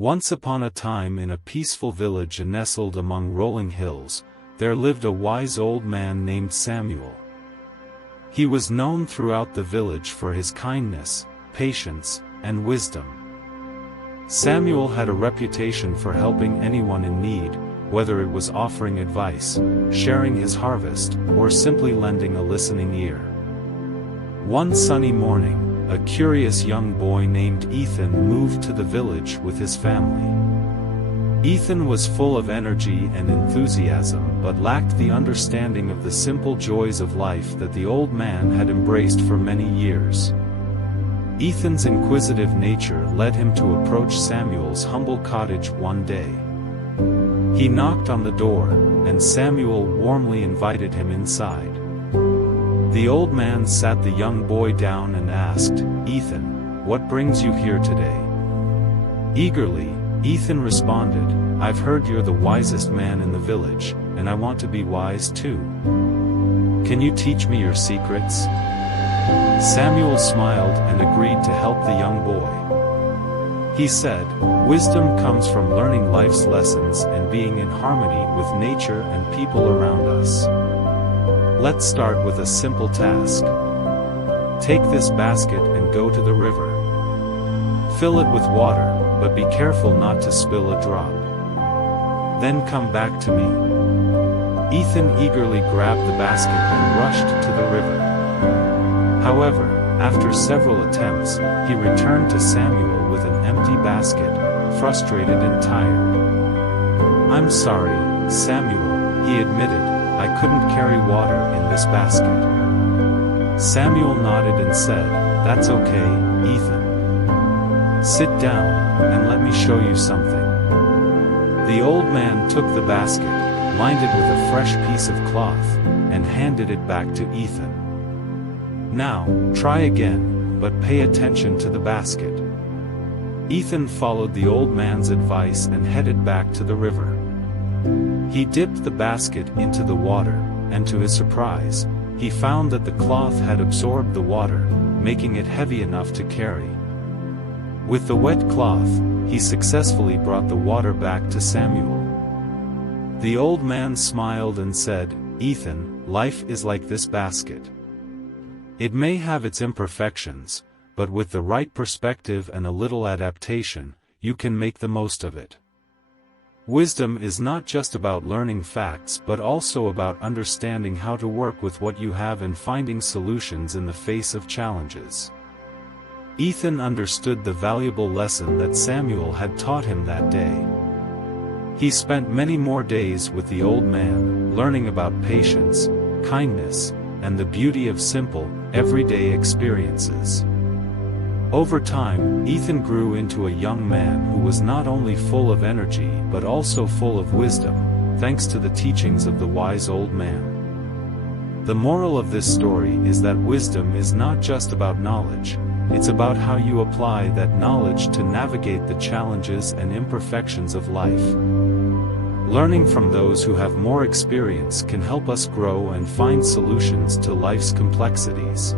Once upon a time, in a peaceful village nestled among rolling hills, there lived a wise old man named Samuel. He was known throughout the village for his kindness, patience, and wisdom. Samuel had a reputation for helping anyone in need, whether it was offering advice, sharing his harvest, or simply lending a listening ear. One sunny morning, a curious young boy named Ethan moved to the village with his family. Ethan was full of energy and enthusiasm but lacked the understanding of the simple joys of life that the old man had embraced for many years. Ethan's inquisitive nature led him to approach Samuel's humble cottage one day. He knocked on the door, and Samuel warmly invited him inside. The old man sat the young boy down and asked, "Ethan, what brings you here today?" Eagerly, Ethan responded, "I've heard you're the wisest man in the village, and I want to be wise too. Can you teach me your secrets?" Samuel smiled and agreed to help the young boy. He said, "Wisdom comes from learning life's lessons and being in harmony with nature and people around us. Let's start with a simple task. Take this basket and go to the river. Fill it with water, but be careful not to spill a drop. Then come back to me." Ethan eagerly grabbed the basket and rushed to the river. However, after several attempts, he returned to Samuel with an empty basket, frustrated and tired. "I'm sorry, Samuel," he admitted, "I couldn't carry water in this basket." Samuel nodded and said, "That's okay, Ethan. Sit down, and let me show you something." The old man took the basket, lined it with a fresh piece of cloth, and handed it back to Ethan. "Now, try again, but pay attention to the basket." Ethan followed the old man's advice and headed back to the river. He dipped the basket into the water, and to his surprise, he found that the cloth had absorbed the water, making it heavy enough to carry. With the wet cloth, he successfully brought the water back to Samuel. The old man smiled and said, "Ethan, life is like this basket. It may have its imperfections, but with the right perspective and a little adaptation, you can make the most of it. Wisdom is not just about learning facts but also about understanding how to work with what you have and finding solutions in the face of challenges." Ethan understood the valuable lesson that Samuel had taught him that day. He spent many more days with the old man, learning about patience, kindness, and the beauty of simple, everyday experiences. Over time, Ethan grew into a young man who was not only full of energy but also full of wisdom, thanks to the teachings of the wise old man. The moral of this story is that wisdom is not just about knowledge, it's about how you apply that knowledge to navigate the challenges and imperfections of life. Learning from those who have more experience can help us grow and find solutions to life's complexities.